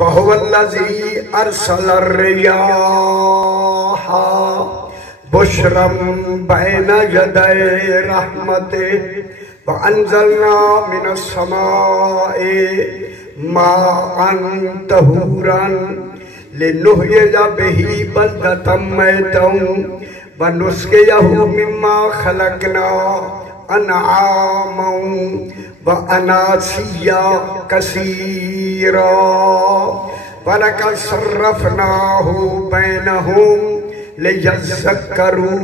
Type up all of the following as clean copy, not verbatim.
वहुवल्लज़ी अरसला रियाह बुशरम बैना यदै रहमतिही व अंज़लना मिनस समाई माअन तहूरन लिनुहयिया बिही बलदतम मैतन व नुस्क़ियहु मिम्मा खलक़ना अनआमन व अनासिया कसीरा वलक़द सर्रफ़नाहु बैनहुम लियज़्ज़क्करू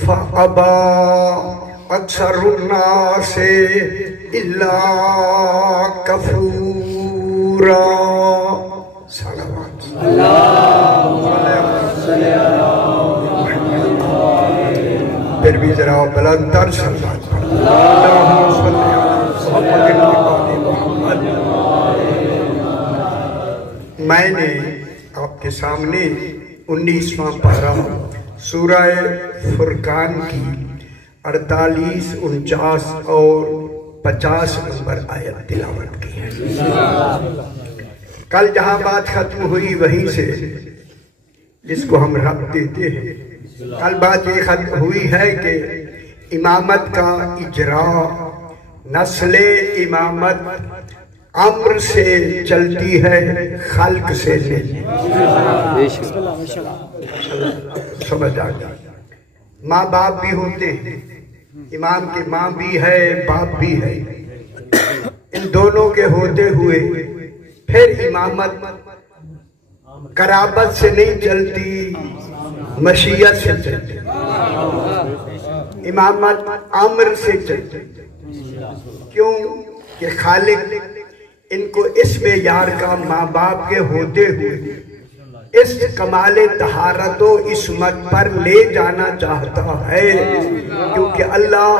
फ़अबा अक्सरुन्नासि इल्ला कफ़ूरा। फिर भी जरा बुलंदर सल्लल्लाहु मैंने आपके सामने 19वां पारा सूरह फुरकान की 48, 49 और 50 नंबर आयत तिलावत की है। कल जहां बात खत्म हुई वहीं से जिसको हम रख देते हैं। कल बात ये खत्म हुई है कि इमामत का इजरा नस्ले इमामत अम्र से चलती है, खल्क से नहीं। समझ आ गया। माँ बाप भी होते हैं, इमाम की माँ भी है, बाप भी है। इन दोनों के होते हुए फिर इमामत कराबत से नहीं चलती, मशीयत से चलती। इमामत अम्र से चलती। क्यों कि खालिक इनको इस मेयार का माँ बाप के होते हुए इस कमाले तहारतो इस्मत पर ले जाना चाहता है, क्योंकि अल्लाह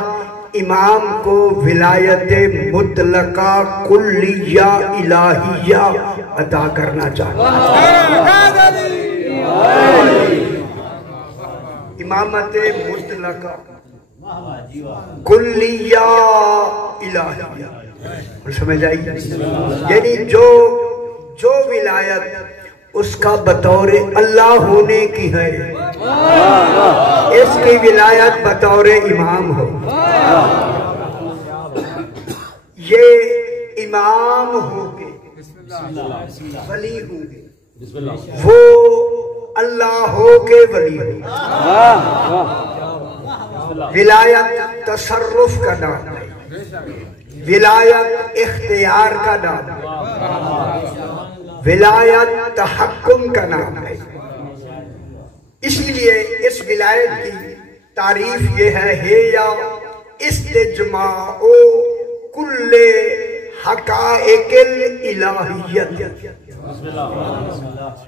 इमाम को विलायत मुतलका कुल्लिया इलाहिया अता करना चाहता है। इमामत मुतलका कुल्लिया इलाहिया, समझ आई? यानी जो विलायत उसका बतौर अल्लाह होने की है, इसकी विलायत बतौर इमाम हो। ये इमाम होंगे, वली होंगे, वो अल्लाह हो के वली हो। विलायत तसर्रुफ का नाम है, विलायत इख्तियार का नाम है, विलायत तहक्कुम का नाम है। इसीलिए इस विलायत की तारीफ ये है या इस्तिजमाओ कुल्ले हकाएकिल इलाहियत,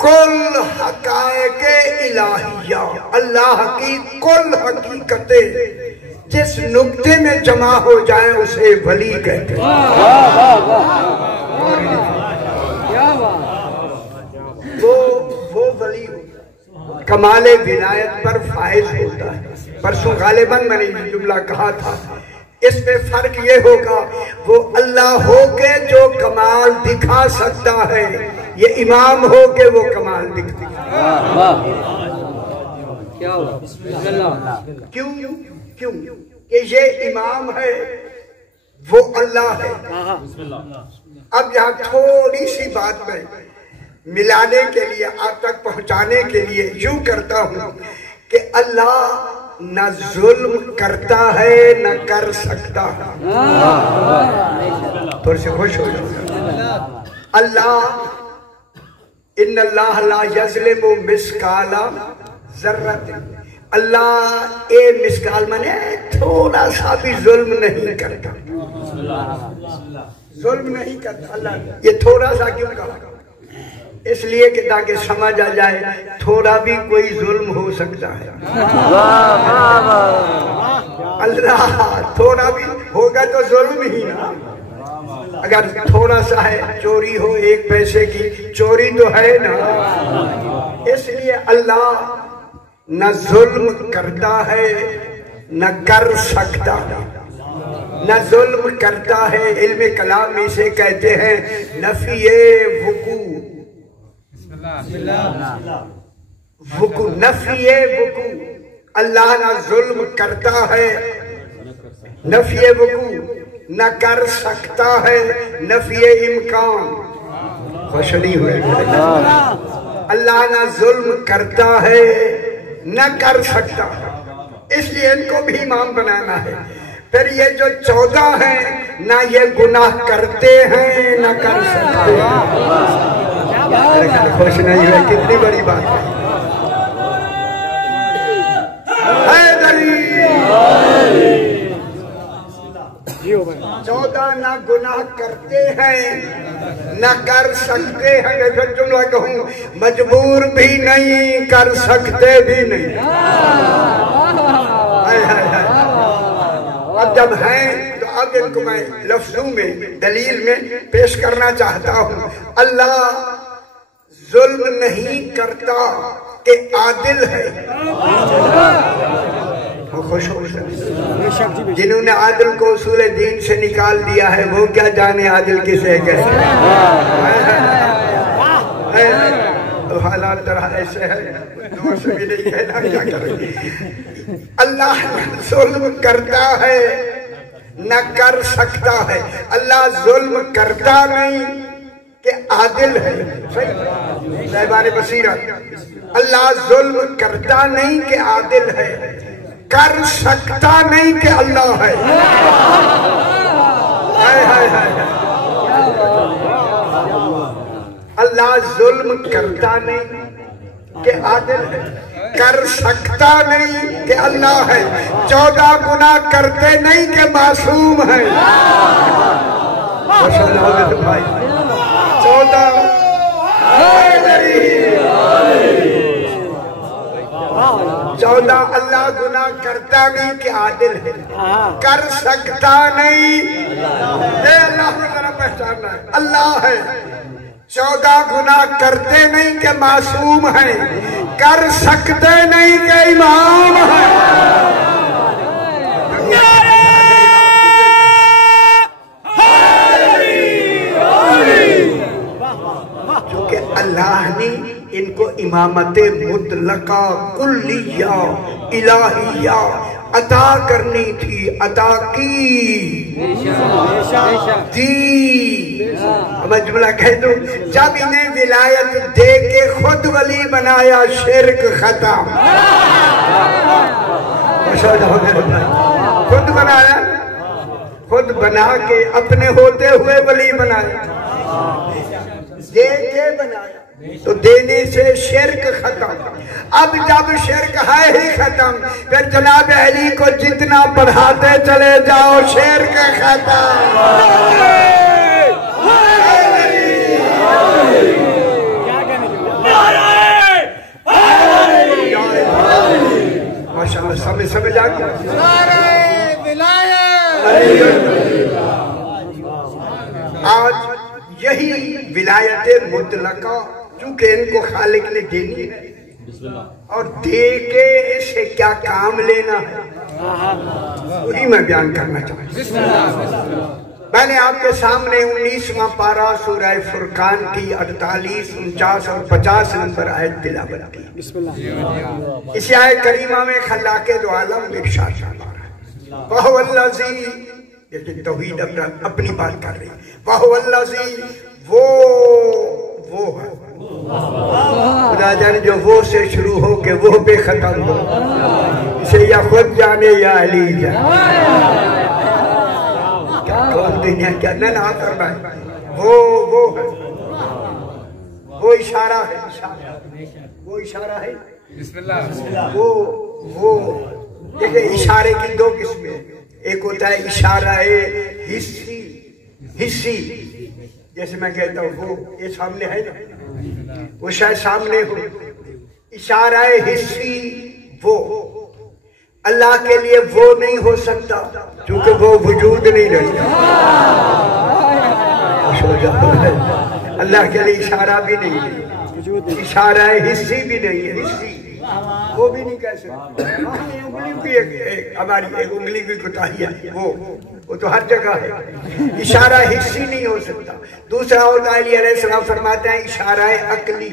कुल हकाएके इलाहिया, अल्लाह की कुल हकीकतें जिस नुक्ते में जमा हो जाए उसे वली कहते हैं। वो वली कमाले विलायत पर फायज होता है। परसों गालिबन मैंने ये जुमला कहा था, इसमें फर्क ये होगा वो अल्लाह हो के जो कमाल दिखा सकता है, ये इमाम हो के वो कमाल दिखता है। क्यों? कि ये इमाम है, वो अल्लाह है। अब यहाँ थोड़ी सी बात में मिलाने के लिए, आप तक पहुंचाने के लिए यूं करता हूं कि अल्लाह न जुल्म करता है न कर सकता है। थोड़े से खुश हो जाओ। अल्लाह इन्नल्लाह ला यज़लिमु मिस्काला ज़र्रतिन, अल्लाह ए मिस्काल माने थोड़ा सा भी जुल्म नहीं करता। जुल्म नहीं करता अल्लाह। ये थोड़ा सा क्यों कहा? इसलिए कि ताकि समझ आ जाए थोड़ा भी कोई जुल्म हो सकता है। अल्लाह थोड़ा भी होगा तो जुल्म ही ना। अगर थोड़ा सा है, चोरी हो 1 पैसे की, चोरी तो है ना। इसलिए अल्लाह न जुल्म करता है न कर सकता है। न जुल्म करता है। इल्म कलाम इसे कहते हैं नफिए वुकू, वुकू नफिए वुकू। अल्लाह ना जुल्म करता है, नफिए वुकू न कर सकता है, नफिए इम्कान। खुश नहीं हुए? अल्लाह ना जुल्म करता है न कर सकता, इसलिए इनको भी इमाम बनाना है। फिर ये जो 14 हैं ना ये गुनाह करते हैं न कर सकते। खुश नहीं हुए? कितनी बड़ी बात है। 14 ना गुनाह करते हैं न कर सकते हैं। फिर जुमला कहूँ, मजबूर भी नहीं कर सकते भी नहीं। अब जब हैं तो अब इनको मैं लफ्जों में दलील में पेश करना चाहता हूँ। अल्लाह जुल्म नहीं करता कि आदिल है। खुश हो? जिन्होंने आदिल को उसूल दीन से निकाल दिया है वो क्या जाने आदिल किसे कहते हैं। हालात तरह ऐसे है, भी नहीं कहना, क्या करेंगे। अल्लाह जुल्म करता है न कर सकता है। अल्लाह जुल्म करता नहीं कि आदिल है। सही साहिबान बसीरत, अल्लाह जुल्म करता नहीं कि आदिल है, कर सकता नहीं कि अल्लाह है। अल्लाह जुल्म करता नहीं कि आदिल है, कर सकता नहीं कि अल्लाह है। 14 गुनाह करते नहीं कि मासूम है। 14 अल्लाह गुनाह करता नहीं कि आदिल है, कर सकता नहीं। अल्लाह को जरा पहचानना है, अल्लाह है। 14 गुनाह करते नहीं कि मासूम है, कर सकते नहीं कि इमाम है। क्योंकि अल्लाह ने इनको इमामते मुतलका कुल्लिया इलाहिया अता करनी थी, अता की दी। जुमला कह दो, जब इन्हें विलायत दे के खुद वली बनाया शिरक खत्म। खुद बनाया, खुद बना के अपने होते हुए वली बनाया, दे के बनाया तो देने से शिरक खत्म। अब जब शिरक है ही खत्म, फिर जनाब अली को जितना बढ़ाते चले जाओ शिरक खत्म। माशाअल्लाह समझ आ गया। आज यही विलायत मुतलका चूंकि इनको खालिक ने देनी है और दे के इसे क्या काम लेना है वही मैं बयान करना चाहता हूँ। मैंने आपके सामने 19वां पारा सूरह फुरकान की 48, 49 और 50 नंबर आयत तिलावत की। इस आयत करीमा में खल्लाके दो आलम इरशाद फरमा वहुवल्लज़ी, लेकिन तौहीद अपनी बात कर रही है। वहुवल्लज़ी, वो है खुदा जाने जो वो से शुरू हो के वो पे खत्म हो, इसे या खुद जाने या अली जाने। क्या ना करना है, वो है, वो इशारा है, वो इशारा है। वो देखिए इशारे की दो किस्में, एक होता है इशारा हिस्सी, जैसे मैं कहता हूँ वो ये सामने है ना, वो शायद सामने हो। इशारा हिस्सी वो अल्लाह के लिए वो नहीं हो सकता क्योंकि वो वजूद नहीं रखता। अल्लाह के लिए इशारा भी नहीं है, इशारा हिस्सी भी नहीं है, हिस्सी वो भी नहीं कह सकते। उंगली की हमारी एक उंगली की कोताही है, वो तो हर जगह है। इशारा हिस्सी नहीं हो सकता। दूसरा होता है, अली अलैहिस्सलाम फरमाते हैं इशारा अकली।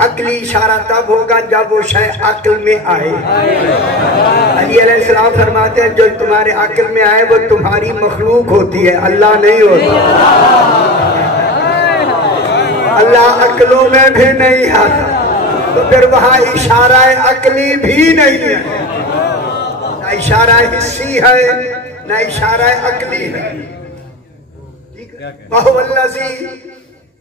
अकली इशारा तब होगा जब वो शय अक्ल में आए। अली अलैहिस्सलाम फरमाते हैं जो तुम्हारे अक्ल में आए वो तुम्हारी मखलूक होती है, अल्लाह नहीं होता। अल्लाह अक्लों में भी नहीं आता, तो फिर वहां इशारा अकली भी नहीं है। ना इशारा हिस्सी है ना इशारा अकली है। वहुवल्लज़ी,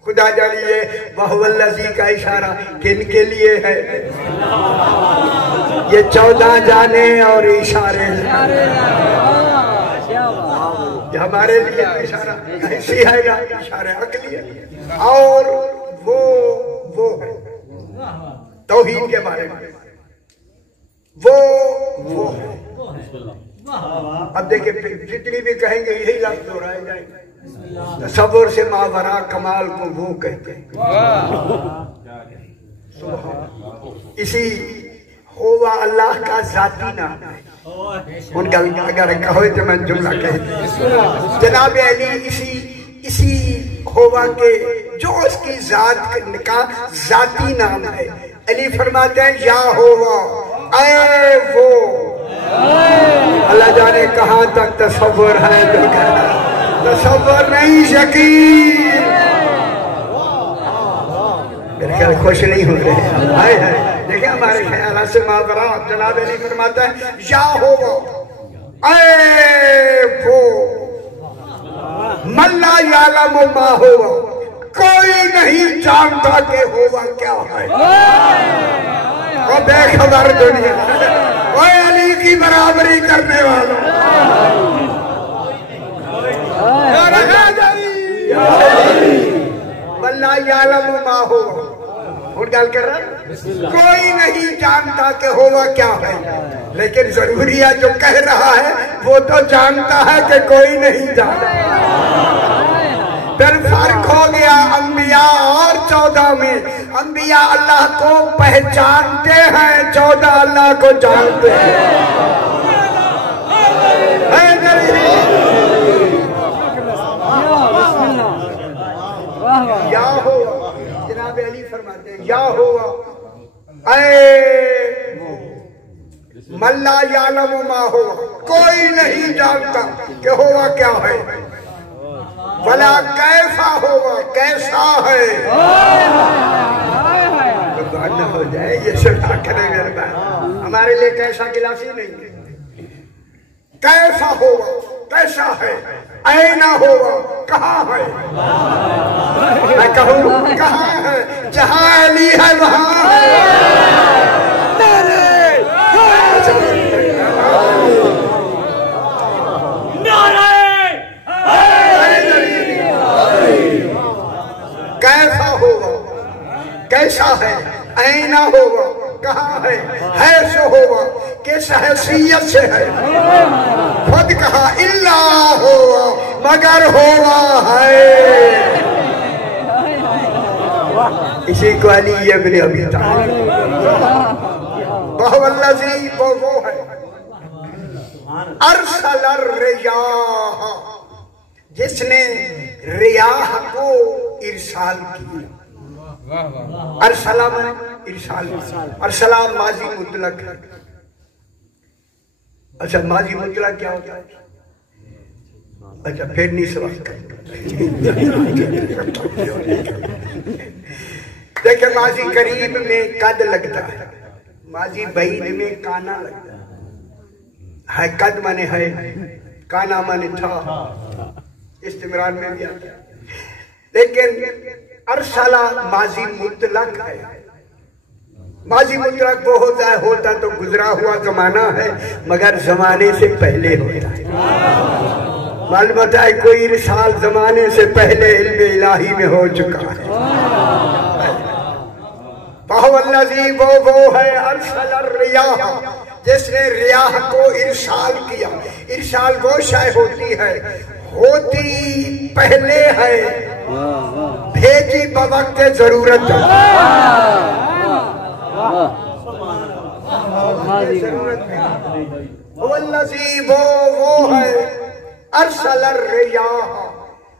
खुदा जानिए वहुवल्लज़ी का इशारा किन के लिए है? ये 14 जाने और इशारे हमारे लिए इशारा हिस्सी है या इशारा अकली है। और वो है तौहीद के बारे में, वो है। अब देखिए जितनी भी कहेंगे यही लफ्ज दोहराए जाएंगे। तसव्वुर से मावरा कमाल को वो कहते हैं। इसी होवा अल्लाह का जाती नाम है। उनका अगर कहो तो मैं जुमला कहती जनाब अली इसी होवा के जो उसकी जात का जाती नाम है। अली फरमाते हैं या होवा ऐ वो। अल्लाह जाने कहां तक तसव्वुर है, तो तसव्वुर नहीं यकीन। मेरे ख्याल खुश नहीं हो रहे हैं। देखिए हमारे ख्याल से मावरा जनाब अली फरमाता है या होवा ऐ वो मल्ला यालम मा होवा, कोई नहीं जानता कि होवा क्या है। और बेखबर दुनिया ओए अली की बराबरी करने वालों, मल्ला यालम मा होवा। और गल कर रहा कोई नहीं जानता कि होवा क्या है, लेकिन जरूरी है जो कह रहा है वो तो जानता है कि कोई नहीं जानता। फिर फर्क हो गया अंबिया और 14 में। अंबिया अल्लाह को पहचानते हैं, 14 अल्लाह को जानते हैं। या हो जनाब अली फरमाते हैं या हुआ मल्ला यालम मा हुआ, कोई नहीं जानता कि हुआ क्या है। भला कैसा होगा, कैसा है। तो हो जाए ये सुना करें मेरे भाई, हमारे लिए कैसा गिलासी नहीं है। कैसा होगा, कैसा है, ऐना होगा, कहाँ है। मैं कहूँ कहाँ है, जहाँ अली है वहाँ कैसा होगा, कैसा है, ऐना होगा, कहाँ है सो होगा, किस हैसियत से है। खुद कहा इल्ला होगा, मगर होगा है। इसी को अली इब्न अबी तालिब वहुवल्लज़ी वो है अरसल रियाह, जिसने रियाह को इरसाल किया। अरसला में इरसाल, अरसला माजी मुतलक है। अच्छा माजी मुतलक क्या होता है? अच्छा फिर नहीं सवाल देखिए माजी करीब में कद लगता है, माजी बैद में काना लगता है। कद माने है, काना माने था, इस्तिमरार में भी आता है। लेकिन अरसला माजी मुतलक है। माजी मुतलक वो होता तो गुजरा हुआ जमाना है, मगर जमाने से पहले होता है। मालूम होता है कोई इरसाल जमाने से पहले इल्म इलाही में हो चुका है। वहुवल्लज़ी वो है अरसल रियाह, जिसने रियाह को इरसाल किया। इरसाल वो शय होती है, होती पहले है, भेजी बवक्त जरूरत। वल्लज़ी वो है अरसल रियाह,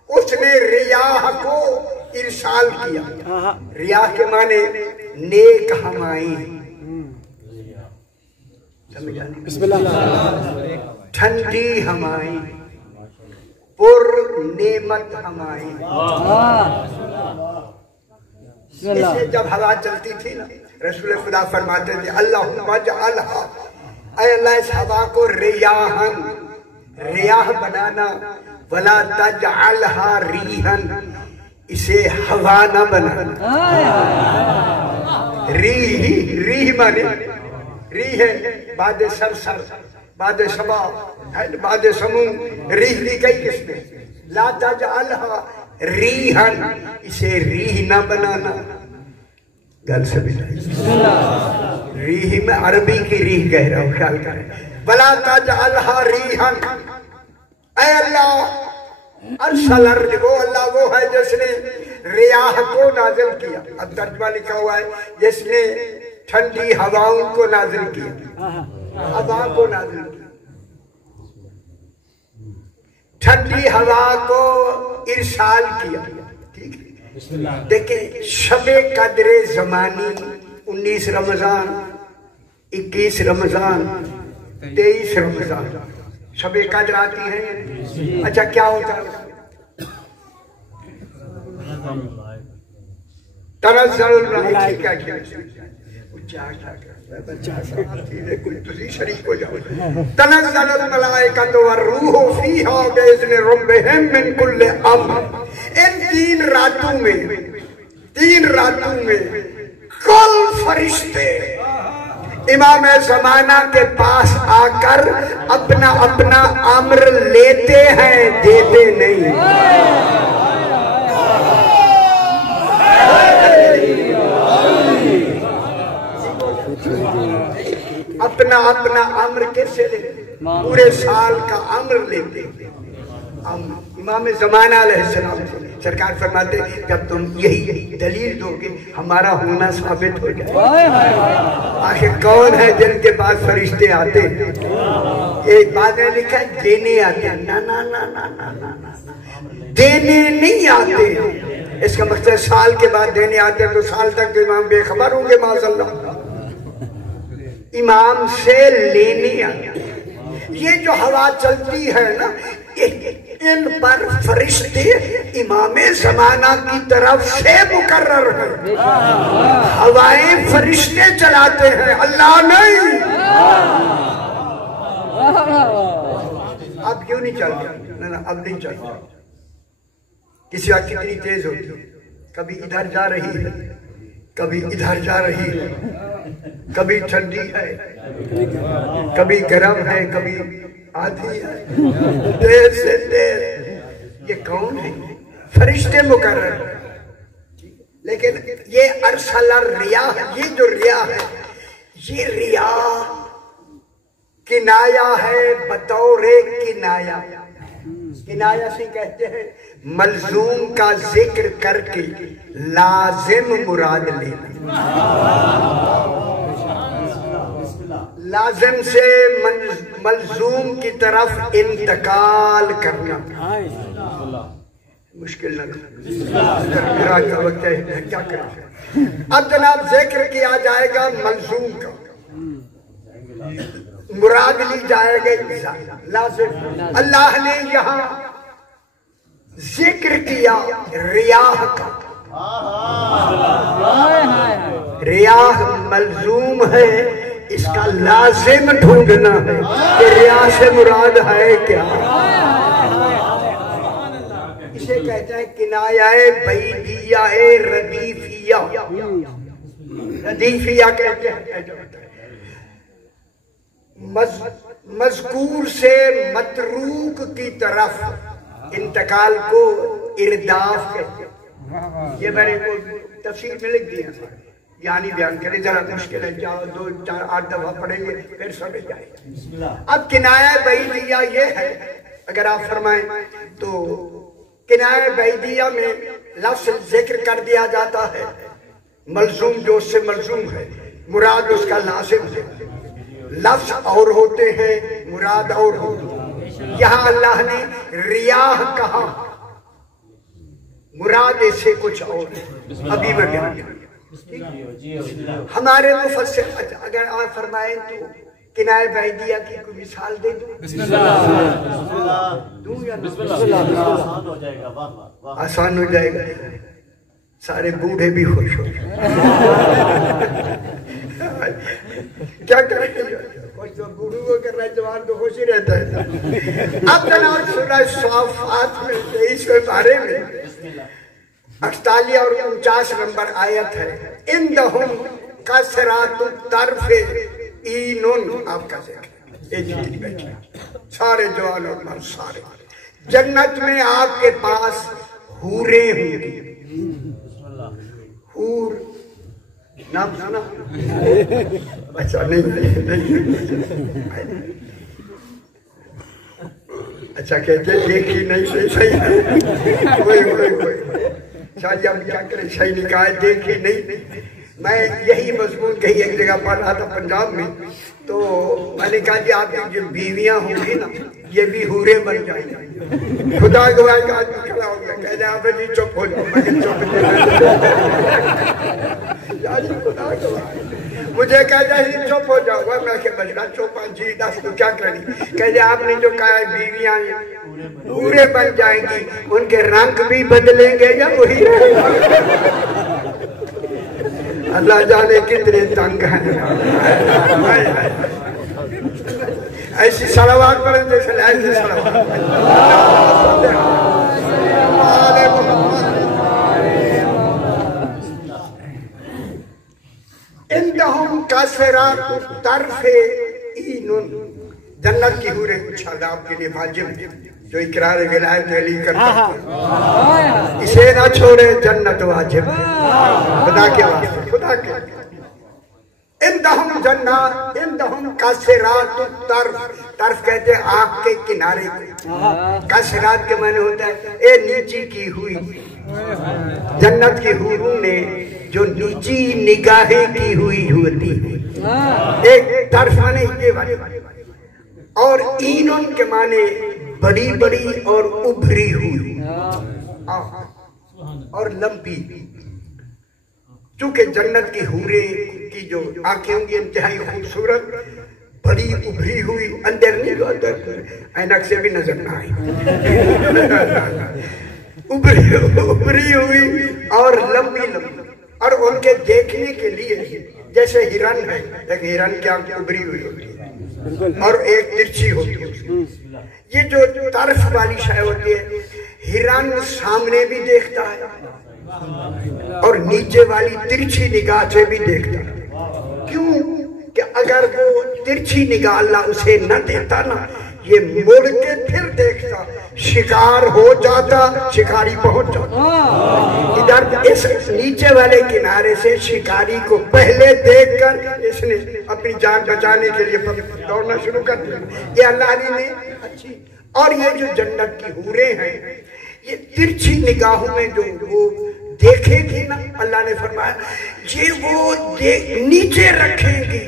उसने रियाह को इरसाल किया। रियाह के माने नेक हवाएं, ठंडी हवाएं, पुर नेमत हवाएं। इससे जब हवा चलती थी ना, रसूल खुदा फरमाते थे अल्लाहुम्मा जअलहा, ऐ अल्लाह इस हवा को रियाहन, रियाह बनाना, वला तजअलहा रीहन, इसे हवा न बनाना। रीह माने रीह है बाद सरसर, बाद शबा, बाद समू, रीह ली गई किसने? ला तजअलहा रीहन, इसे रीह न बनाना। गल से रीह में अरबी की रीह कह रहा हूं, ख्याल करें। वला तजअलहा रीहन, ऐ अल्लाह अरसल, वो अल्लाह वो है जिसने रियाह को नाजिल किया। अब तर्जुमा लिखा हुआ है जिसने ठंडी हवाओं को नाजिल किया, हवा को नाजिल किया, ठंडी हवा को इरसाल किया। ठीक है, देखिए शबे कदरे जमानी 19 रमजान, 21 रमजान, 23 रमजान शबे कदर आती है। अच्छा क्या होता है? तनज़्ज़ल मलाइका, तनज़्ज़ल मलाइकतु वरूहु फीहा बिइज़्नि रब्बिहिम मिन कुल्लि अम्र। इन 3 रातों में कुल फरिश्ते इमाम ज़माना के पास आकर अपना अपना अम्र लेते हैं, देते नहीं। अपना अपना अम्र कैसे लेते? पूरे साल का अम्र लेते। इमाम ज़माना अलैहिस्सलाम सरकार फरमाते जब तुम यही दलील दोगे हमारा होना साबित हो जाए। आखिर कौन है जिनके पास फरिश्ते आते? एक बात ने लिखा देने आते। ना ना ना ना ना ना ना, देने नहीं आते। इसका मतलब साल के बाद देने आते तो साल तक तो इमाम बेखबर होंगे माज़अल्लाह। इमाम से लेने आते। ये जो हवा चलती है ना, इन पर फरिश्ते इमामे ज़माना की तरफ से मुकर्रर है। हवाएं फरिश्ते चलाते हैं, अल्लाह नहीं। अब क्यों नहीं चलती? ना अब नहीं चलती। किसी वक्त कितनी तेज होती है, कभी इधर जा रही है, कभी इधर जा रही है, कभी ठंडी है, कभी गर्म है, कभी आधी है, देर से देर। ये कौन है? फरिश्ते मुकर्रर। लेकिन ये अरसल रियाह, ये जो रियाह है, ये रियाह किनाया है, बतौरे किनाया। किनाया से कहते हैं मलजूम का जिक्र करके लाजिम मुराद लेना। लाजिम से मलजूम की तरफ इंतकाल करना मुश्किल न का वक्त है, क्या करें। अब जनाब जिक्र किया जाएगा मलजूम का, मुराद ली जाएगी लाजिम। अल्लाह ने यहाँ जिक्र किया रियाह का। रियाह मलजूम है, इसका लाजिम ढूंढना है कि रियाह से मुराद है क्या। इसे कहते हैं किनाया बैदिया रदीफिया। रदीफिया कहते हैं मज़कूर से मतरूक की तरफ इंतकाल को इरदाफ कहते हैं। ये मैंने को तफसीर में लिख दिया, यानी बयान करें, जरा मुश्किल है, जाओ 2, 4, 8 दफा पढ़ेंगे फिर समझ जाएगा। अब किनाया बैदिया ये है, अगर आप फरमाएं तो किनाया बैदिया में लफ्ज़ जिक्र कर दिया जाता है, मलजूम जो उससे मलजूम है, मुराद उसका लाजिम है। लफ्ज़ और होते हैं, मुराद और होती है। यहाँ अल्लाह ने रियाह कहा, मुराद ऐसे कुछ और। अभी मैं क्या हमारे मुफस्सिर अगर आप फरमाएं तो किनाए बैदिया की कोई मिसाल दे दूं या आसान हो जाएगा, सारे बूढ़े भी खुश हो क्या करेंगे, तो बूढ़ों को कर रहा है, जवान तो खुश ही रहता है। अब जनाब सूरह साफ़ात में 23वें पारे में 48 और 49 नंबर आयत है। इंदहुम कसरातुत तर्फ़े ईनुन, आपका सारे जवान और मर्द सारे जन्नत में आपके पास हूरे होंगी। हूर नाम सुना? अच्छा नहीं, अच्छा कहते देखी नहीं सही कोई शायद हम क्या करें, सही निकाय देखी नहीं। मैं यही मजमून कहीं एक जगह पढ़ रहा था पंजाब में, तो मैंने कहा कि आपकी जो बीवियां होंगी ना ये भी हूरे बन जाएंगी। खुदा गवाह का आदमी खड़ा हो गया, कह रहा आप जी चुप हो जाओ। मैं चुप खुदा गवाह मुझे कहता है चुप हो जाओ। मैं क्या बजना चुप जी दस तो क्या करेंगे। कहते आपने जो कहा है बीवियां हूरे बन जाएंगी, उनके रंग भी बदलेंगे या वही रहेगा? अल्लाह जाने कितने तंग हैं। ऐसी सलावत पढ़ें जैसे ऐसी सलावत। इंदहुम कसरातुत तर्फ़े ईनुन, जन्नत की हूरें कुछ आदाब के लिए वाजिब जो इकरार विलायत अली करता है इसे ना छोड़े, जन्नत वाजिब खुदा के वास्ते, खुदा के। इंदहुम जन्नत, इंदहुम कसरातुत तर्फ़, तर्फ़ कहते हैं आँख के किनारे को। कसरात के माने होता है ए नीची की हुई। जन्नत की हूरों ने जो नीची निगाहें की हुई होती है, एक तर्फ़ माने ये वाले, और ईनुन के माने बड़ी बड़ी और उभरी हुई और लंबी। चूंकि जन्नत की हूरे की जो आंखें होंगी इंतहाई खूबसूरत, बड़ी उभरी हुई, अंदर नहीं जो अंदर ऐनक से भी नजर ना आई, उभरी हुई और लंबी लंबी। और उनके देखने के लिए जैसे हिरन है, एक हिरन की आंख उभरी हुई होती है और एक तिरछी होती है। ये जो तर्फ वाली शय होती है, हिरन सामने भी देखता है और नीचे वाली तिरछी निगाह से भी देखता है। क्यों कि अगर वो तिरछी निगाह अल्लाह उसे न देता ना, ये मुड़ के फिर देखता, शिकार हो जाता, शिकारी पहुंच जाता। इधर इस नीचे वाले किनारे से शिकारी को पहले देखकर इसने अपनी जान बचाने के लिए दौड़ना शुरू कर दिया। ये अल्लाह ने अच्छी। और ये जो जन्नत की हूरें हैं, ये तिरछी निगाहों में जो वो देखेगी ना, अल्लाह ने फरमाया ये वो नीचे रखेंगी,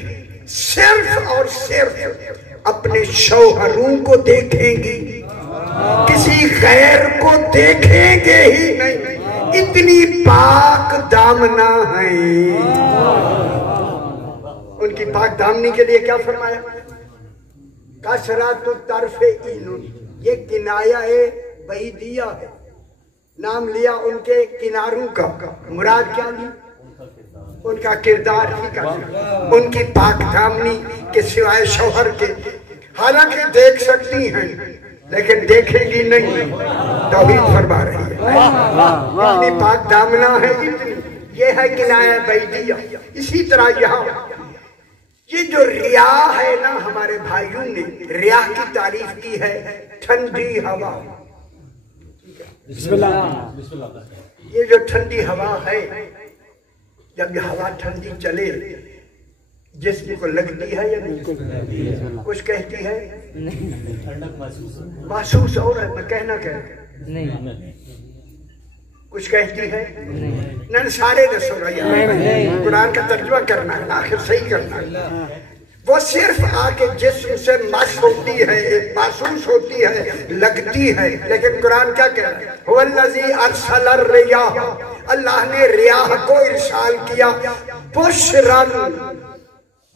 सिर्फ और सिर्फ अपने शौहरों को देखेंगी, किसी गैर को देखेंगे ही नहीं। इतनी पाक दामना है। उनकी पाक दामनी के लिए क्या फरमाया? कसरातुत तर्फ़े ईनुन, ये किनाया है, बैदिया है, नाम लिया उनके किनारों का। मुराद क्या ली? उनका किरदार ही का, उनकी पाक दामनी के सिवाय शौहर के। हालांकि देख सकती हैं लेकिन देखेंगी नहीं, तौहीद फरमा रही है। इतनी पाक दामना है, ये है किनाया बैदिया। इसी तरह यहाँ ये जो रिया है ना, हमारे भाइयों ने रिया की तारीफ की है, ठंडी हवा। ये जो ठंडी हवा है, जब ये हवा ठंडी चले जिस्म को लगती है या नहीं? कुछ कहती है महसूस हो रहा है, मैं कहना क्या नहीं, कुछ कहती है नहीं, सारे दसो कुरान का तर्जुमा करना है, आखिर सही करना है। वो सिर्फ आके जिस्म से मस होती है, महसूस होती है, लगती है। लेकिन कुरान क्या कह रहा है? वल्लज़ी अरसल रियाह, अल्लाह ने रियाह को इरसाल किया बुशरन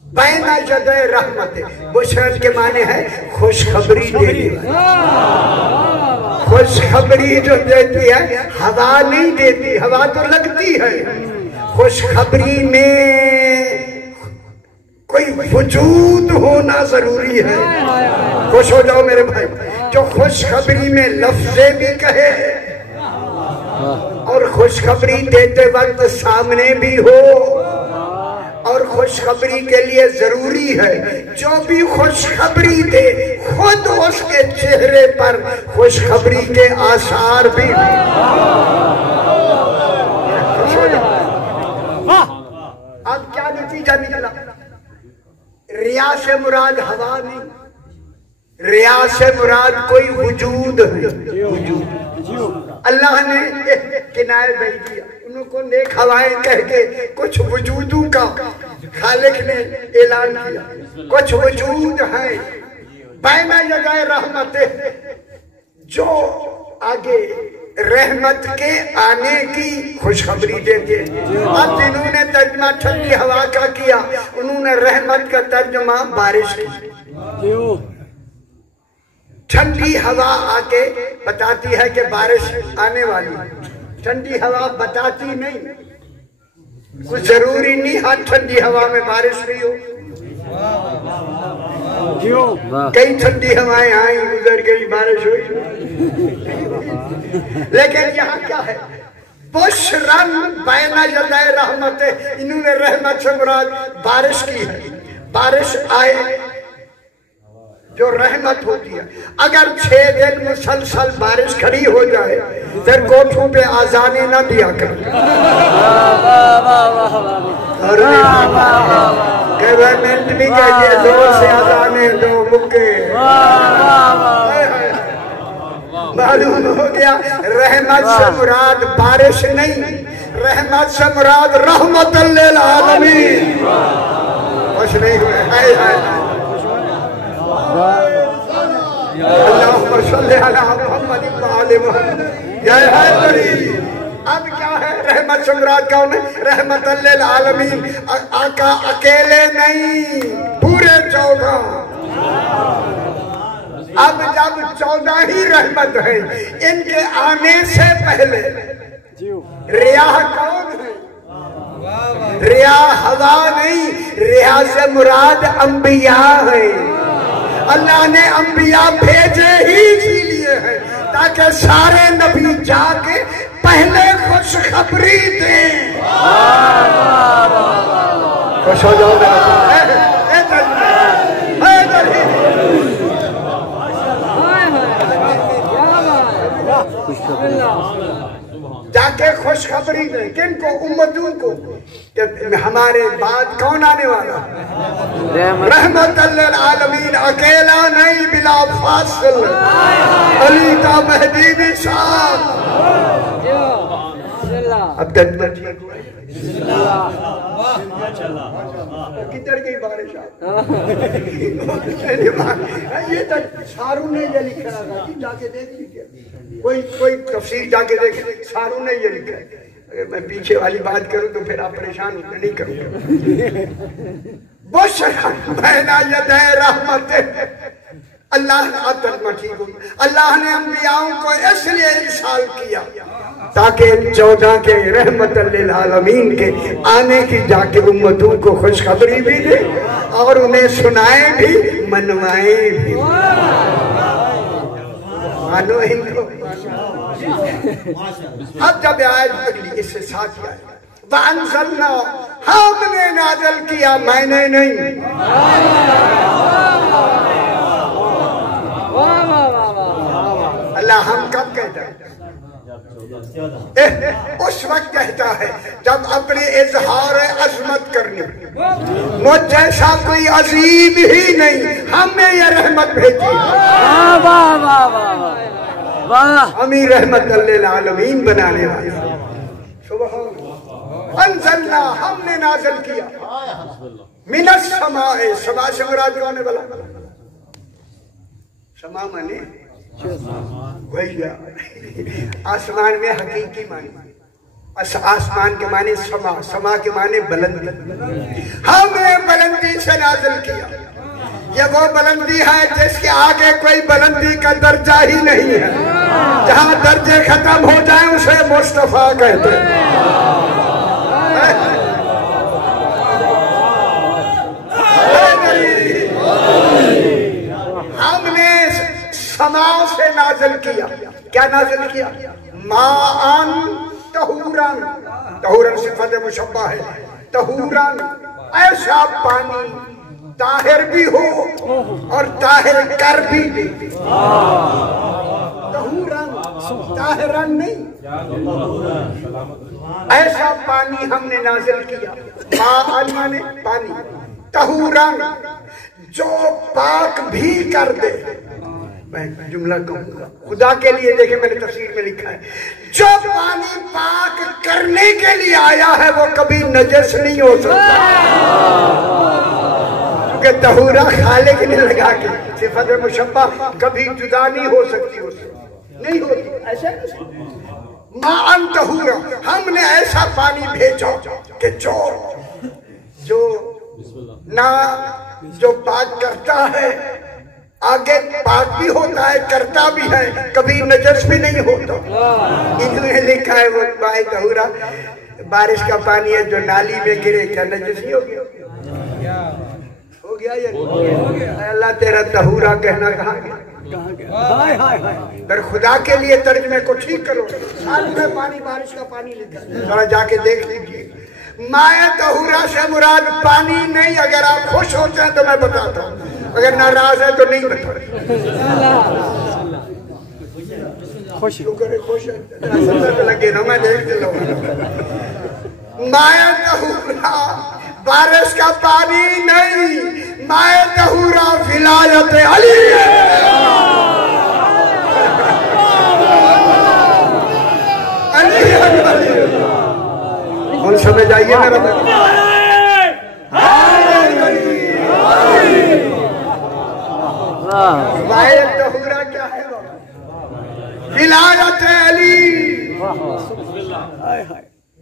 बैना यदै रहमत। बुशरन के माने है खुशखबरी देने वाली। खुशखबरी जो देती है, हवा नहीं देती, हवा तो लगती है। खुशखबरी में कोई वजूद होना जरूरी है। खुश हो जाओ मेरे भाई, जो खुशखबरी में लफ्ज़े भी कहे और खुशखबरी देते वक्त सामने भी हो। और खुशखबरी के लिए जरूरी है जो भी खुशखबरी दे खुद उसके चेहरे पर खुशखबरी के आसार भी हो। अब क्या नतीजा निकला? रिया से मुराद हवा नहीं, रिया से मुराद कोई वजूद है। अल्लाह ने किनारे भेज दिया उनको, नेक हवाएं कह के कुछ वजूदों का खालिक ने ऐलान किया। कुछ वजूद है बैना यदै रहमत, जो आगे रहमत के आने की खुशखबरी देते। अब जिन्होंने तर्जमा ठंडी हवा का किया, उन्होंने रहमत का तर्जमा बारिश की। ठंडी हवा आके बताती है कि बारिश आने वाली। ठंडी हवा बताती नहीं, कुछ जरूरी नहीं हर ठंडी हवा में बारिश नहीं हो। कई ठंडी हवाएं आई, गुजर गई, बारिश हुई। लेकिन यहाँ क्या है? बुशरन बैना यदै रहमत, इन्होंने रहमत से मुराद बारिश की है। बारिश आए जो रहमत होती है। अगर 6 दिन मुसलसल बारिश खड़ी हो जाए फिर कोठों पे आजाने ना दिया कर। गवर्नमेंट भी कहती है जोर से आजाने दो, मुक्के। मालूम हो गया रहमत से मुराद बारिश नहीं, रहमत से मुराद रहमतुल लिल आलमीन। कुछ नहीं हुए। अब क्या है? रहमत से मुराद कौन है? रहमतुल लिल आलमीन। आका अकेले नहीं, पूरे 14। अब जब 14 ही रहमत है, इनके आने से पहले रियाह कौन है? रिया हवा नहीं, रिया से मुराद अंबिया है। अल्लाह ने अंबिया भेजे ही इसीलिए है ताकि सारे नबी जाके पहले खुशखबरी दें। खुश हो जाओ जाके खुशखबरी दें। किनको? उम्मतों को। हमारे बाद कौन आने वाला? रहमतुल लिल आलमीन। अकेला नहीं, बिला फासिल अली का मेहदी भी साथ। अब तक ठीक हुआ। किधर गई बारिश? ये तो सारू ने ये लिखा था, जाके देख लीजिए। कोई तफसीर जाके देख, सारू ने ये लिखा है। अगर मैं पीछे वाली बात करूं तो फिर आप परेशान होते, नहीं करूंगा। बुशरन बैना यदै रहमत। अल्लाह ने अंबियाओं को इसलिए इरसाल किया ताकि 14 के रहमतुल लिल आलमीन के आने की जाके उम्मतों को खुशखबरी भी दे और उन्हें सुनाए भी, मनवाए भी। मानो इनको। अब जब आयत अगली इससे साथ आए, वअंज़लना, हमने नाज़िल किया, मैंने नहीं। अल्लाह हम कब कहता है? उस वक्त कहता है जब अपने इजहार अजमत करने, मुझ जैसा कोई अजीम ही नहीं, हमने ये रहमत भेजी। अमीर रहमतुल लिल आलमीन बनाने वाले। सुभान अल्लाह। अंज़लना, हमने नाज़िल किया। मिनस समा है, समा से मुराद होने वाला समा माने भैया आसमान में हकीकी माने, आसमान के माने समा, समा के माने बुलंदी। हमने बुलंदी से नाज़िल किया। ये वो बुलंदी है जिसके आगे कोई बुलंदी का दर्जा ही नहीं है। जहां दर्जे खत्म हो जाए उसे मुस्तफा कहते हैं। हमने समा से नाज़िल किया। क्या नाज़िल किया? माअन तहूरन, तहूरन सिफत मुशब्बा है। तहूरन ऐसा पानी ताहिर भी हो और ताहिर कर भी दे। तहूरन ताहिरन नहीं, ऐसा पानी हमने नाजिल किया। माअन माने पानी, तहूरन जो पाक भी कर दे। मैं जुमला कहूंगा खुदा के लिए, देखे मैंने तफसीर में लिखा है, जो पानी पाक करने के लिए आया है वो कभी नजस नहीं हो सकता, क्योंकि तहूरा खालिक ने लगा के सिफत मुशब्बा कभी जुदा नहीं हो सकती, उससे नहीं होती। ऐसा माअन तहूरा, हमने ऐसा पानी भेजा कि जो ना जो पाक करता है आगे पाक भी होता है, करता भी है, कभी नजस भी नहीं होता। इन्होंने लिखा है वो बाय तहूरा, बारिश का पानी है जो नाली में गिरे, क्या नजस ही हो गया? हो गया ये? अल्लाह तेरा तहूरा कहना कहाँ गया? पर खुदा के लिए तर्जमे को ठीक करो। साथ में पानी, बारिश का पानी लिखा है, थोड़ा जाके देख लीजिए। माए तहूरा से मुराद पानी नहीं। अगर आप खुश होते हैं तो मैं बताता हूँ, अगर नाराज है तो नहीं बता। खुश खुश लगे ना, मैं देख चलो। माए तहूरा बारिश का पानी नहीं, माए तहूरा विलायत अली। कौन समझ आइए मेरा? माए तहूरा क्या है? विलायत अली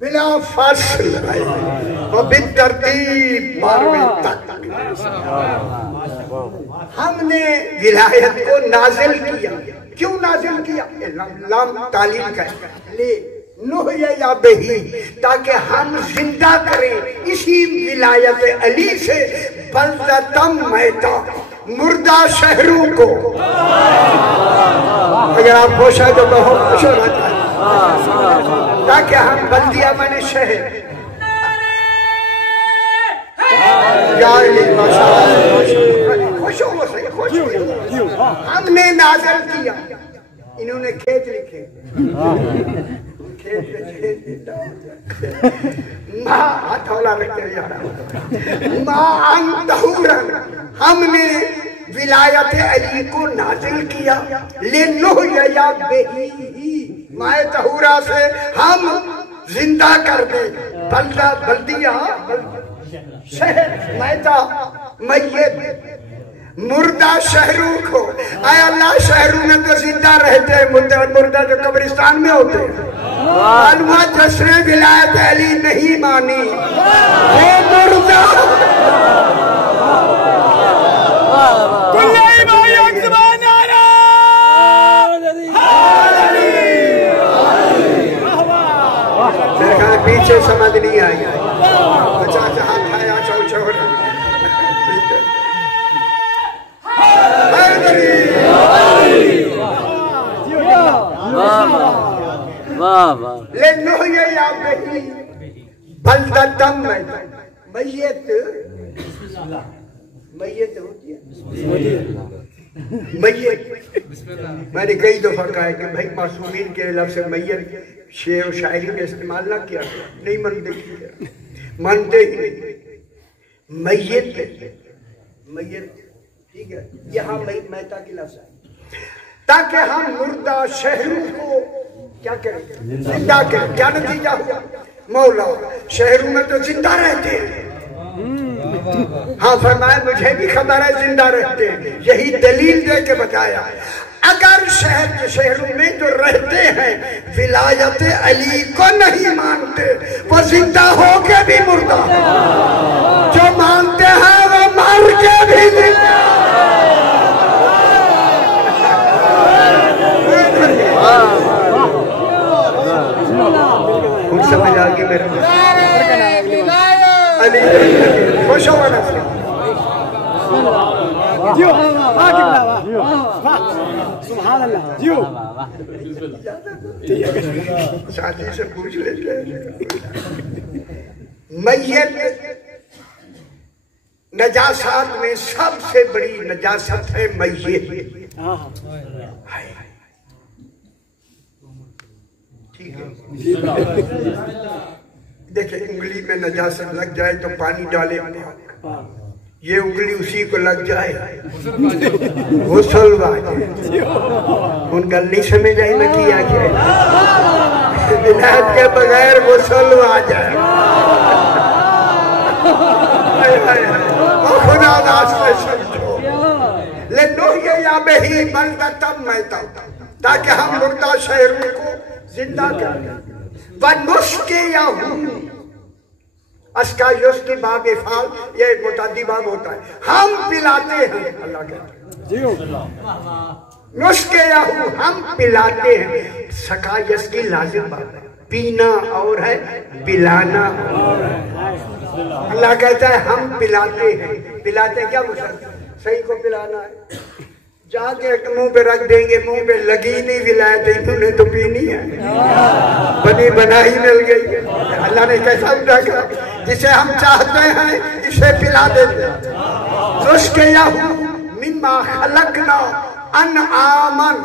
बिला फासिल व बितरतीब हमने विलायत को नाजिल किया। क्यों नाजिल किया? लाम तालीम का ले या बही, ताकि हम जिंदा करें इसी विलायत अली से बल्दतम मैता, मुर्दा शहरों को। अगर आप खुश हैं तो बहुत खुश होना चाहिए, ताकि हम बल्दिया बने शहर। खुश हो सही, खुश हो। हमने नाज़िल किया। इन्होंने खेत लिखे, हथौला रखते जा रहा। माअन तहूरन, हमने विलायत अली को नाजिल किया। लिनुहय्या बिही, माए तहूरा से हम जिंदा कर दे। बल्दा बल्दिया शहर, मैदा मैयत, मुर्दा शहरों को। आय अल्लाह शहरों में तो जिंदा रहते हैं, मुर्दा जो कब्रिस्तान में होते हैं। अलमा जश्न विलायत अली नहीं मानी, वो मुर्दा। पीछे समझ नहीं आई, पचास हाथ खाया चौचौर। बल्दतम मैयत, मैयत होती है मैयत। मैंने कई दफा कहा है कि भाई मासूमीन के लफ्ज़ मैयत शेर और शायरी में इस्तेमाल ना किया, नहीं मानते ही नहीं। मैयत मैयत ठीक है, यहाँ मैता की लफ्ज़ है, ताकि हम मुर्दा शहरों को क्या करें? जिंदा करें। क्या नतीजा हुआ? मौला शहरों में तो जिंदा रहते हैं, हाँ फरमाया मुझे भी खबर है जिंदा रहते हैं, यही दलील दे के बताया। अगर शहरों में जो रहते हैं विलायत अली को नहीं मानते, वो जिंदा होके भी मुर्दा, जो मानते हैं वो मर के भी जिंदा। कुछ समझ आ गई मेरे अली खुश हो ना साथी से पूछ लेते मैयत नजासत में सबसे बड़ी नजासत है मैयत। ठीक है देखिए उंगली में नजासत लग जाए तो पानी डाले, ये उंगली उसी को लग जाए गुसलबाज। उन गल नहीं समझ आई मैं किया क्या विलायत के बगैर गुसलबाज है। खुदा वास्ते समझो ले लो ये या बही बंदा तब मैं तब, ताकि हम मुर्दा शहरों को जिंदा करें। नुस्खे या अस्का युस्की बाब इफाल, ये मुतादी बाब होता है। हम पिलाते हैं, अल्लाह कहता है नुस्खे या हम पिलाते हैं। सका यस्की लाजिम बाब, पीना और है पिलाना और है। अल्लाह कहता है हम पिलाते हैं। पिलाते क्या मुझे सही को पिलाना है, जाके मुंह पे रख देंगे, मुंह पे लगी नहीं विलायत, इन्होंने तो पीनी है, बनी बनाई मिल गई। अल्लाह ने कैसा रखा, जिसे हम चाहते हैं इसे पिला देते। उसके मिम्मा खलकना अनआमन,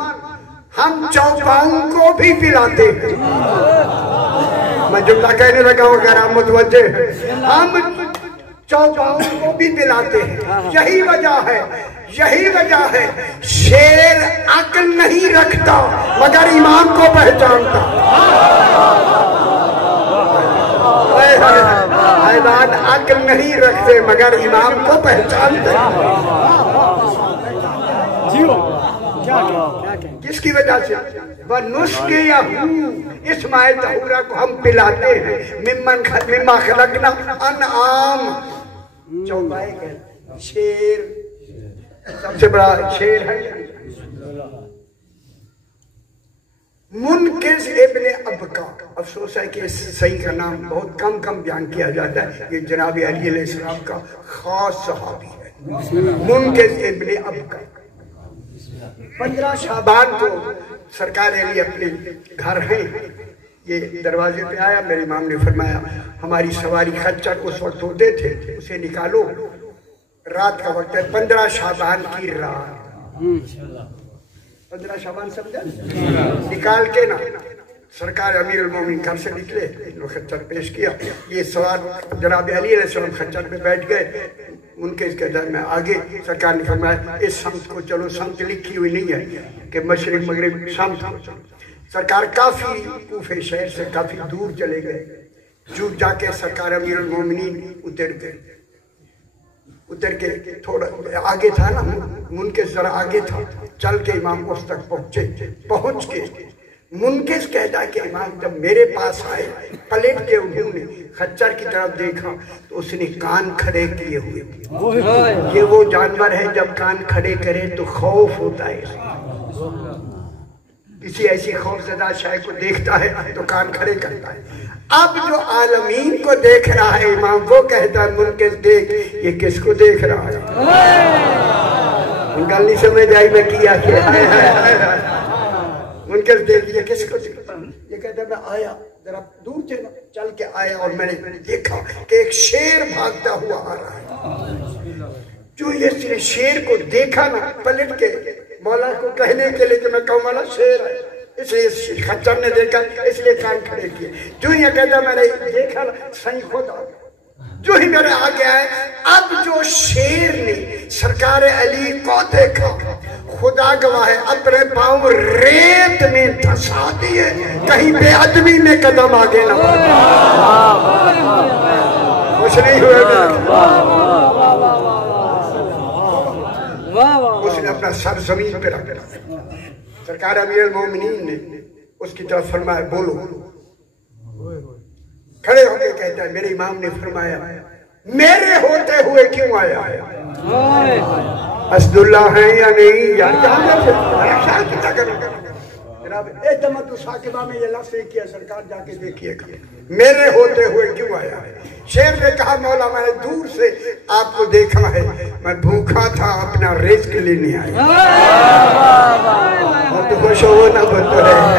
हम चौपाओं को भी पिलाते हैं। मैं जुमला कहने लगा हूँ, अगर आप मुतवज्जे हैं, हम चौपाओं को भी पिलाते हैं। यही वजह है शेर अक्ल नहीं रखता मगर इमाम को पहचानता। हैवान अक्ल नहीं रखते मगर इमाम को पहचानते। किसकी वजह से? वह नुस्खे या इस्माइल तहूरा को हम पिलाते हैं। मिम्मा खलकना अनआम, चौपाई के शेर सबसे बड़ा शेर है। मुनकिस इब्ने अबका, अफसोस है कि सही का नाम बहुत कम बयान किया जाता है। ये जनाब अली अलैहिस्सलाम का खास सहाबी है। मुनकिस इब्ने अबका 15 शाबान को सरकार अली अपने घर है, ये दरवाजे पे आया। मेरे इमाम ने फरमाया हमारी सवारी खच्चर उस वक्त होते थे, उसे निकालो, रात का वक्त है, 15 शाबान की रात। 15 शाबान समझा, निकाल के ना सरकार अमीर उल मोमिनीन घर से निकले, खच्चर पेश किया। ये सवार जनाब अली अलैहिस्सलाम खच्चर पे बैठ गए, उनके इसके दर में आगे सरकार ने फरमाया इस समत को चलो। समत लिखी हुई नहीं है कि मशरिक मगरिब समत। सरकार काफी कूफे शहर से काफी दूर चले गए। जूब जाके सरकार अमीर उल मोमिनीन उतर के थोड़ा आगे था ना, मुनकिस जरा आगे था, चल के इमाम उस तक पहुंच के मुनकिस कहता है कि इमाम जब मेरे पास आए, पलट के उन्होंने खच्चर की तरफ देखा तो उसने कान खड़े किए हुए। ये वो जानवर है जब कान खड़े करे तो खौफ होता है। किसी ऐसी खौफजदा शाय को देखता है तो कान खड़े करता है। अब जो आलमीन को देख रहा है इमाम, वो कहता है मुनकिस देख ये किसको देख रहा है। गल नहीं समझ आई मैं किया क्या। मुनकिस देख ये किसको देखता, ये कहता मैं आया जरा दूर से चल के आया और मैंने देखा कि एक शेर भागता हुआ आ रहा है। जो ये शेर को देखा ना, पलट के मौला को कहने के लिए कि मैं कहूँ मौला शेर है, इसलिए खच्चर ने देखा इसलिए कान खड़े किए। जो ये कहता मैंने देखा सही खुदा जो ही मेरे आगे आए। अब जो शेर ने सरकार अली को देखा, खुदा गवाह है अपने पाँव रेत में धंसा दिए, कहीं बेअदबी में कदम आगे न बढ़ा। कुछ नहीं हुआ। अपना सर जमीन पे रख दिया। सरकार अमीरुल मोमिनीन ने उसकी तरफ फरमाया बोलो। खड़े होकर कहता है मेरे इमाम ने फरमाया मेरे होते हुए क्यों आया है? असदुल्ला है या नहीं यार? साकिबा में ये लफ्ज़ किया सरकार जाके देखिएगा मेरे होते हुए क्यों आया है? शेर ने कहा मौला मैंने दूर से आपको देखा है, मैं भूखा था अपना रिस्क लेने आया। और तो खुश हो ना बता रहे।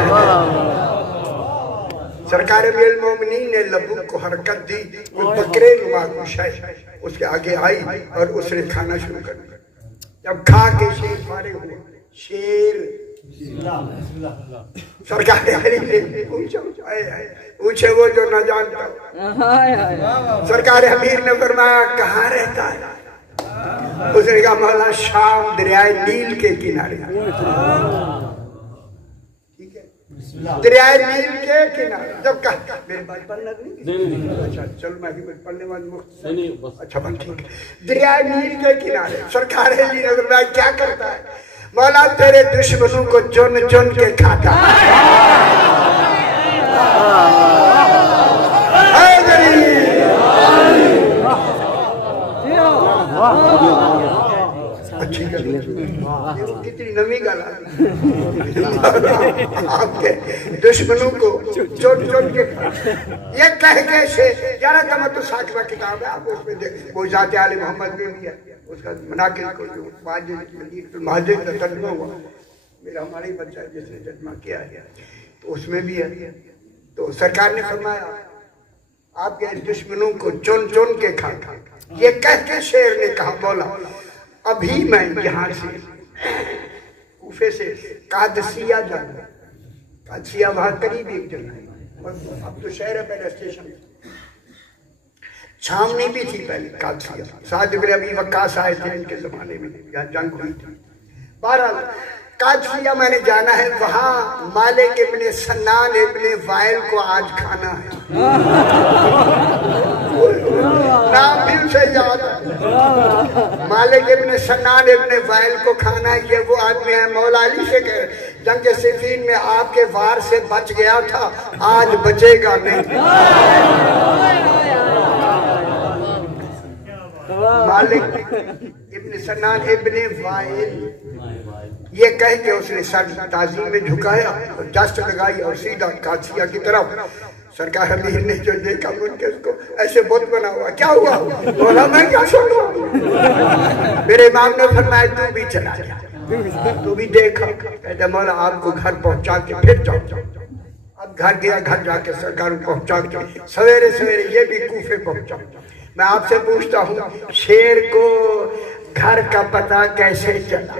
सरकार अमीरुल मोमिनीन ने लबू को हरकत दी, वो बकरे नुमा कुछ है उसके आगे आई और उसने खाना शुरू कर दिया। जब खा के शेर फारिग हुआ, शेर सरकार ने पूछे वो जो न जानता। सरकार अमीर ने फरमाया कहाँ रहता है? उसने कहा मौला शाम दरियाए नील के किनारे। ठीक है, दरियाए नील के किनारे। जब कहा मेरे बात पढ़ना नहीं, अच्छा चलो मैं भी पढ़ने वाली। अच्छा बन ठीक है, दरियाए नील के किनारे। सरकार ने फरमाया क्या करता है? मौला तेरे दुश्मनों को चुन चुन के खाता अच्छी कितनी नवी गल आपके दुश्मनों को चुन चुन के ये कह के से यार का मतलब साकिबा किताब है, आप उसमें देख वो जाते आले मोहम्मद में भी है, उसका मनाकिब को जो महाजिर का तर्जुमा हुआ, मेरा हमारा ही बच्चा जिसने तर्जुमा किया है तो उसमें भी है। तो सरकार ने फरमाया आपके दुश्मनों को चुन चुन के खा। ये कह के शेर ने कहा मौला अभी मैं यहाँ से कूफे से कादसिया जाऊंगा। कादसिया वहां करीब एक जगह है, अब तो शहर है, पहले स्टेशन छावनी भी थी पहले कादसिया। साद इब्न अबी वक्कास आए थे इनके जमाने में, यहाँ जंग हुई थी। बहरहाल कादसिया मैंने जाना है, वहां मालिक इब्न सन्नान इब्न वाइल को आज खाना है। नाम भी उसे याद है, मालिक इब्न सन्नान इब्न वाइल को खाना है। ये वो आदमी है मौला अली से कह जंग सिफीन में आपके वार से बच गया था, आज बचेगा नहीं। मालिक इब्न सन्नान इब्न वाइल ये कह के उसने सर ताज़ीम में झुकाया और दस्त लगाई और सीधा कादसिया की तरफ। सरकार अमीर ने जो देखा उनके उसको ऐसे बुत बना हुआ, क्या हुआ? बोला मैं क्या सुनूं? मेरे इमाम ने फरमाया तू भी चला जा, तू भी देखा। कहते मौला आपको घर पहुंचा के फिर जाओ। अब घर गया, घर जाके सरकार पहुंचा के सवेरे सवेरे ये भी कूफे पहुंचा। मैं आपसे पूछता हूँ शेर को घर का पता कैसे चला?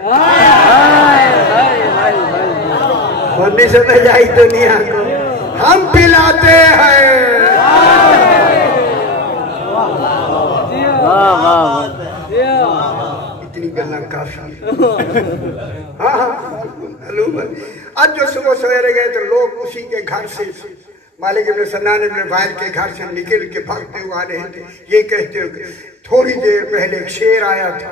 नहीं समझ आई दुनिया को, हम पिलाते हैं। इतनी गल्ला काफी। हाँ आज जो सुबह सवेरे गए तो लोग उसी के घर से मालिक इब्न सन्नान इब्न वाइल के घर से निकल के भागते हुए आ रहे थे। ये कहते हो थोड़ी देर पहले एक शेर आया था,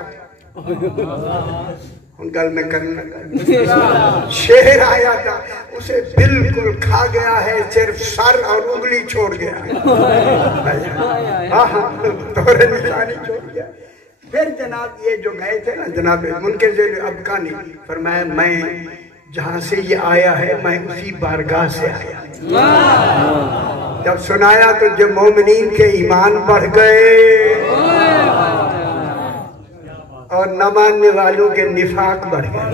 उन गल में करने लगा। शेर आया था, उसे बिल्कुल खा गया है, सिर्फ सर और उंगली छोड़ गया। तोरे निशानी छोड़ गया। फिर जनाब ये जो गए थे ना जनाब उनके ज़ेल अबकानी फरमाया मैं जहाँ से ये आया है मैं उसी बारगाह से आया। जब सुनाया तो जब मोमिनीन के ईमान बढ़ गए और न मानने वालों के निफाक बढ़ गए।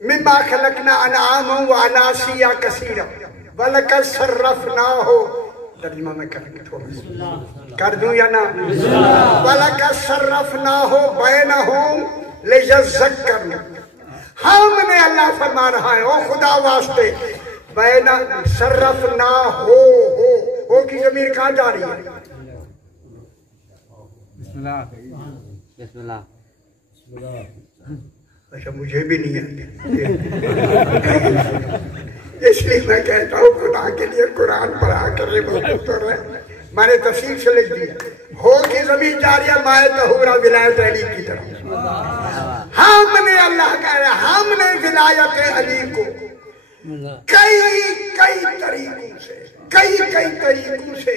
मिम्मा खलकना अनआम व अनासिया कसीरा वलकद सर्रफना हो। तर्जुमा में करेंगे थोड़ा कर दूं या ना? वलकद सर्रफना हो बैनहुम लियज़क्करना। हमने अल्लाह फरमा रहा है ओ खुदा वास्ते बैना सर्रफना हो की ज़मीर कहाँ जा रही है? अच्छा मुझे भी नहीं आती इसलिए मैं कहता हूँ खुदा के लिए कुरान पढ़ा कर मैंने तफसील से लिख दिया। हो कि जमीन जारिया माए तहूरा विलायत अली की तरफ। हमने अल्लाह कह रहा हमने विलायत अली को कई तरीकों से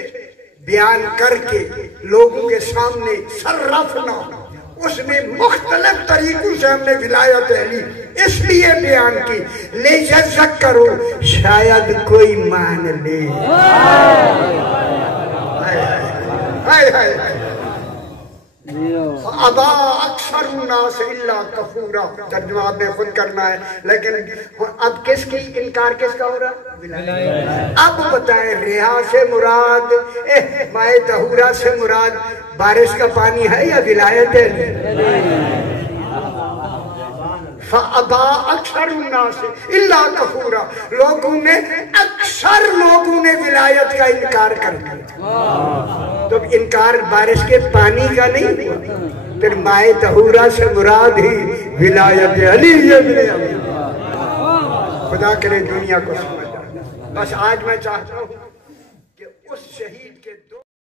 बयान करके लोगों के सामने सर्रफना, उसमें मुख्तलिफ तरीकों से हमने विलायत अली इसलिए बयान की ले जज्जक करो शायद कोई मान ले। हाय हाय अबा अक्सर नास इल्ला कफूरा, तर्जुमा में खुद करना है। लेकिन अब किसकी इनकार किसका हो रहा? अब बताएं रिहा से मुराद माए तहूरा से मुराद बारिश का पानी है या विलायत है? अबा अक्सर नास इल्ला कफूरा, अक्सर लोगों ने विलायत का इनकार कर दिया। तो इनकार बारिश के पानी का नहीं हुआ, फिर माए तहूरा से मुराद ही विलायत अली। खुदा करे दुनिया को समझ। बस आज मैं चाहता हूँ